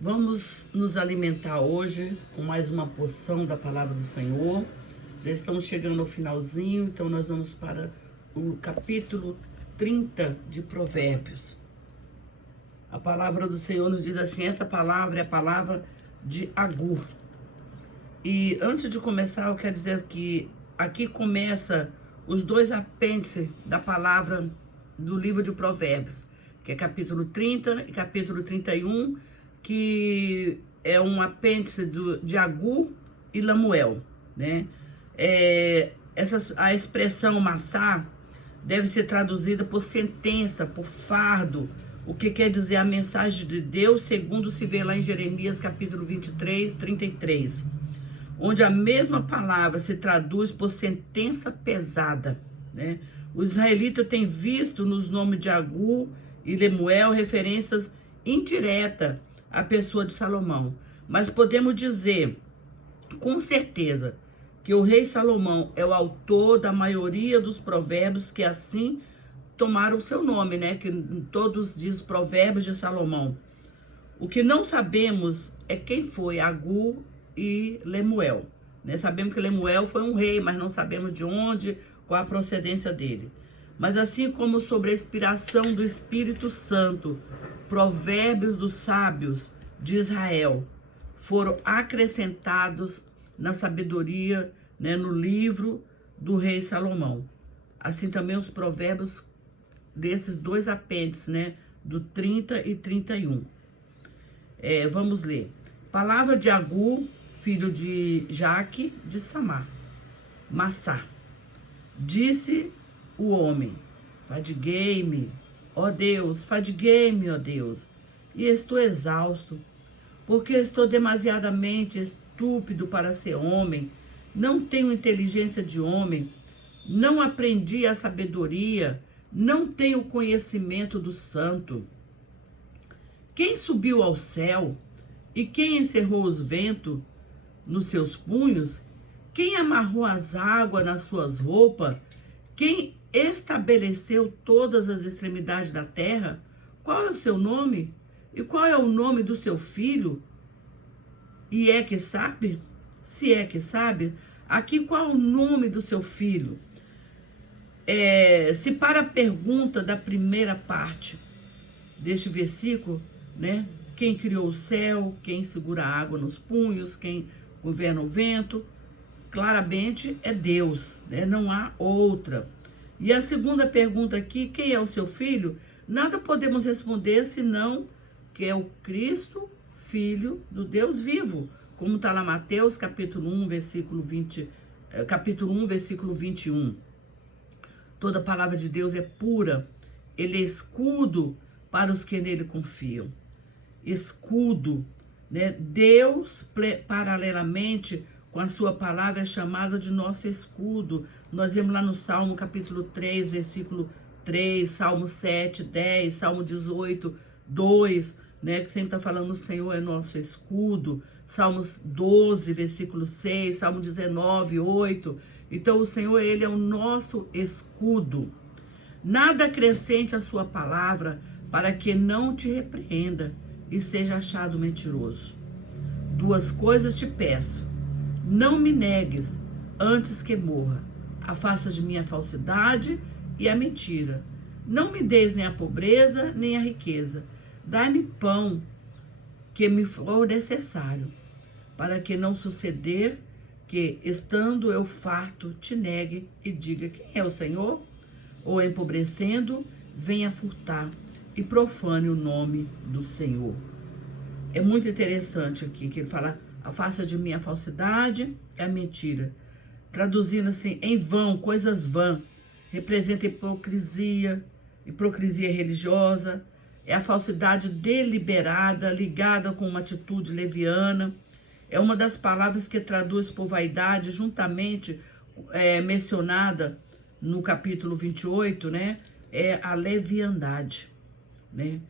Vamos nos alimentar hoje com mais uma porção da palavra do Senhor. Já estamos chegando ao finalzinho, então nós vamos para o capítulo 30 de Provérbios. A palavra do Senhor nos diz assim, essa palavra é a palavra de Agur. E antes de começar, eu quero dizer que aqui começa os dois apêndices da palavra do livro de Provérbios, que é capítulo 30 e capítulo 31, que é um apêndice de Agur e Lemuel, né? A expressão massá deve ser traduzida por sentença, por fardo, o que quer dizer a mensagem de Deus, segundo se vê lá em Jeremias capítulo 23, 33, onde a mesma palavra se traduz por sentença pesada, né? Os israelitas têm visto nos nomes de Agur e Lemuel referências indiretas à pessoa de Salomão, mas podemos dizer com certeza que o rei Salomão é o autor da maioria dos provérbios que assim tomaram o seu nome, né? Que todos dizem provérbios de Salomão. O que não sabemos é quem foi Agur e Lemuel, né? Sabemos que Lemuel foi um rei, mas não sabemos de onde, qual a procedência dele. Mas assim como sobre a inspiração do Espírito Santo, provérbios dos sábios de Israel foram acrescentados na sabedoria, né, no livro do rei Salomão. Assim também os provérbios desses dois apêndices, né, do 30 e 31. Vamos ler. Palavra de Agur, filho de Jaque, de Samar, Massá. Disse o homem, fadiguei-me, ó Deus, fadiguei-me, ó Deus, e estou exausto, porque estou demasiadamente estúpido para ser homem, não tenho inteligência de homem, não aprendi a sabedoria, não tenho conhecimento do santo. Quem subiu ao céu e quem encerrou os ventos nos seus punhos? Quem amarrou as águas nas suas roupas? Quem estabeleceu todas as extremidades da terra? Qual é o seu nome? E qual é o nome do seu filho? E é que sabe? Se é que sabe, aqui qual é o nome do seu filho? Se para a pergunta da primeira parte deste versículo, né? Quem criou o céu, quem segura a água nos punhos, quem governa o vento, claramente é Deus, né? Não há outra. E a segunda pergunta aqui, quem é o seu filho? Nada podemos responder senão que é o Cristo, Filho do Deus vivo, como está lá Mateus capítulo 1, versículo 21. Toda palavra de Deus é pura, ele é escudo para os que nele confiam. Escudo, né? Deus, paralelamente com a sua palavra, é chamada de nosso escudo. Nós vemos lá no Salmo capítulo 3, versículo 3, Salmo 7, 10, Salmo 18, 2, né? Que sempre está falando o Senhor é nosso escudo. Salmos 12, versículo 6, Salmo 19, 8. Então o Senhor, ele é o nosso escudo. Nada acrescente a sua palavra para que não te repreenda e seja achado mentiroso. Duas coisas te peço. Não me negues antes que morra. Afasta de mim a falsidade e a mentira. Não me deis nem a pobreza, nem a riqueza. Dai-me pão que me for necessário, para que não suceder que, estando eu farto, te negue e diga quem é o Senhor, ou empobrecendo, venha furtar e profane o nome do Senhor. É muito interessante aqui que ele fala, afasta de mim a falsidade e a mentira. Traduzindo assim, em vão, coisas vãs, representa hipocrisia religiosa, é a falsidade deliberada, ligada com uma atitude leviana. É uma das palavras que traduz por vaidade, juntamente mencionada no capítulo 28, né? É a leviandade, né?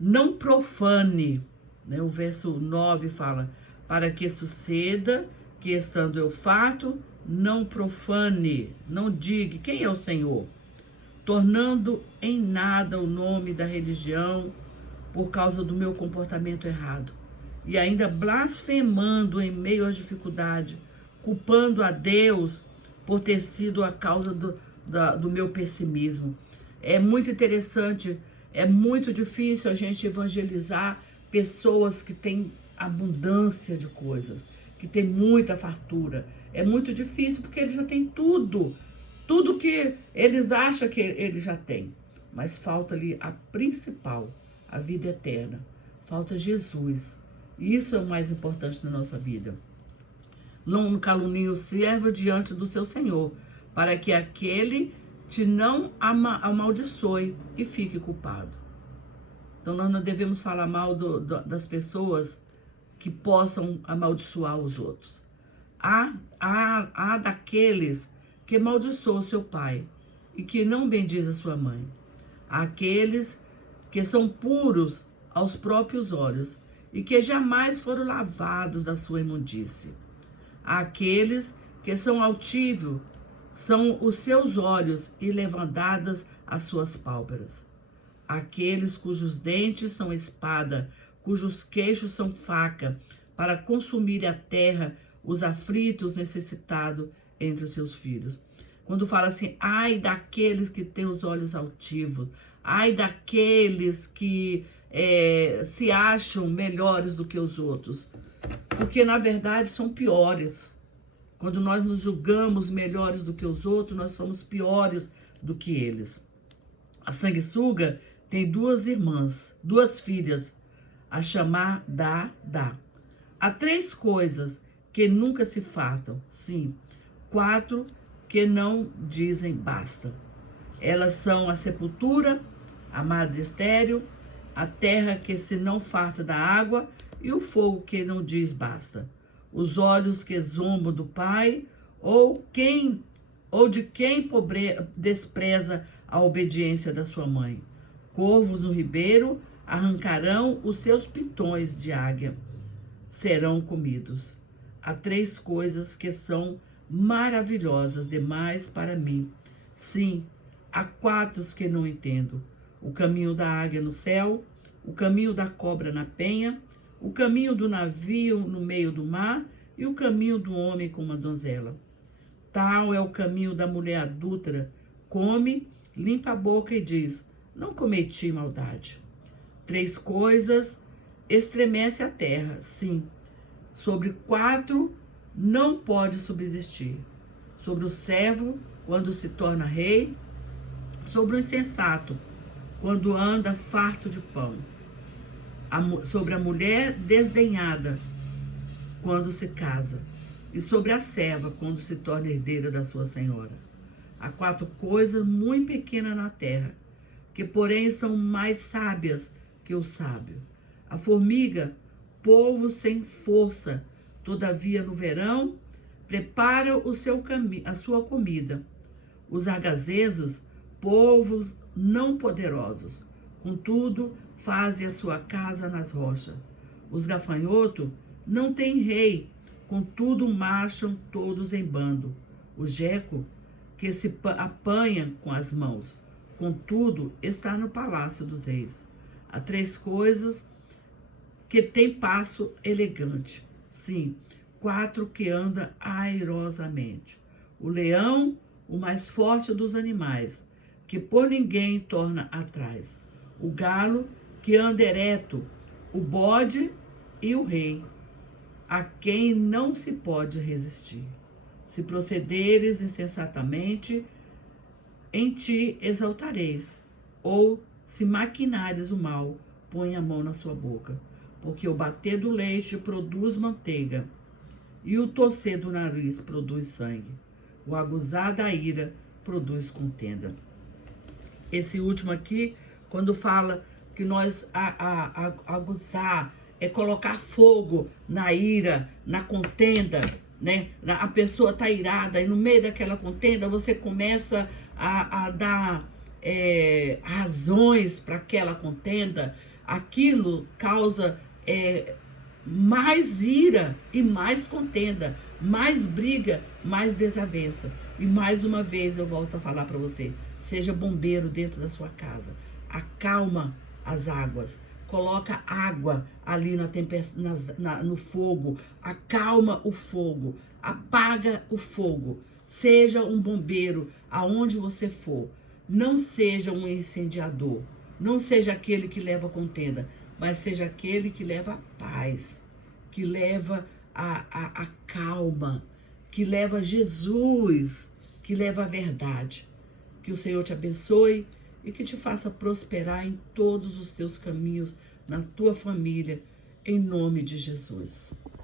Não profane, né? O verso 9 fala, para que suceda que estando eu farto, não profane, não diga quem é o Senhor, tornando em nada o nome da religião por causa do meu comportamento errado. e ainda blasfemando em meio às dificuldades, culpando a Deus por ter sido a causa do meu pessimismo. É muito interessante, é muito difícil a gente evangelizar pessoas que têm abundância de coisas, que têm muita fartura. É muito difícil porque eles já têm tudo que eles acham que eles já têm. Mas falta ali a principal, a vida eterna. Falta Jesus. Isso é o mais importante na nossa vida. Não calunie o servo diante do seu Senhor, para que aquele te não amaldiçoe e fique culpado. Então nós não devemos falar mal das pessoas que possam amaldiçoar os outros. Há daqueles que amaldiçoam seu pai e que não bendiz a sua mãe. Há aqueles que são puros aos próprios olhos e que jamais foram lavados da sua imundície. Há aqueles que são altivos, são os seus olhos e levantadas as suas pálpebras. Aqueles cujos dentes são espada, cujos queixos são faca, para consumir a terra, os aflitos, necessitados entre os seus filhos. Quando fala assim, ai daqueles que têm os olhos altivos, ai daqueles que se acham melhores do que os outros, porque na verdade são piores. Quando nós nos julgamos melhores do que os outros, nós somos piores do que eles. A sanguessuga tem 2 irmãs, 2 filhas, a chamar Dá. Há 3 coisas que nunca se fartam, sim, 4 que não dizem basta. Elas são a sepultura, a madre estéril, a terra que se não farta da água e o fogo que não diz basta. Os olhos que zombam do pai ou de quem despreza a obediência da sua mãe. Corvos no ribeiro arrancarão os seus pitões de águia, serão comidos. Há 3 coisas que são maravilhosas demais para mim. Sim, há 4 que não entendo. O caminho da águia no céu, o caminho da cobra na penha, o caminho do navio no meio do mar e o caminho do homem com uma donzela. Tal é o caminho da mulher adúltera. Come, limpa a boca e diz, não cometi maldade. 3 coisas estremece a terra, sim. Sobre 4 não pode subsistir. Sobre o servo, quando se torna rei, sobre o insensato, quando anda farto de pão, sobre a mulher desdenhada, quando se casa, e sobre a serva, quando se torna herdeira da sua senhora. Há 4 coisas muito pequenas na terra, que porém são mais sábias que o sábio. A formiga, povo sem força, todavia no verão, prepara a sua comida. Os agazezos, povos não poderosos, contudo, fazem a sua casa nas rochas. Os gafanhotos não têm rei, contudo, marcham todos em bando. O jeco, que se apanha com as mãos, contudo, está no palácio dos reis. Há 3 coisas que têm passo elegante. Sim, 4 que andam airosamente. O leão, o mais forte dos animais, que por ninguém torna atrás. O galo, que anda ereto, o bode e o rei, a quem não se pode resistir. Se procederes insensatamente, em ti exaltareis, ou se maquinares o mal, põe a mão na sua boca, porque o bater do leite produz manteiga, e o torcer do nariz produz sangue. O aguzar da ira produz contenda. Esse último aqui, quando fala que nós aguzar é colocar fogo na ira, na contenda, né? A pessoa está irada e no meio daquela contenda você começa a dar razões para aquela contenda. Aquilo causa mais ira e mais contenda, mais briga, mais desavença. E mais uma vez eu volto a falar para você, seja bombeiro dentro da sua casa, acalma as águas, coloca água ali no fogo, acalma o fogo, apaga o fogo. Seja um bombeiro aonde você for. Não seja um incendiador. Não seja aquele que leva contenda, mas seja aquele que leva a paz, que leva a calma, que leva Jesus, que leva a verdade. Que o Senhor te abençoe e que te faça prosperar em todos os teus caminhos, na tua família, em nome de Jesus.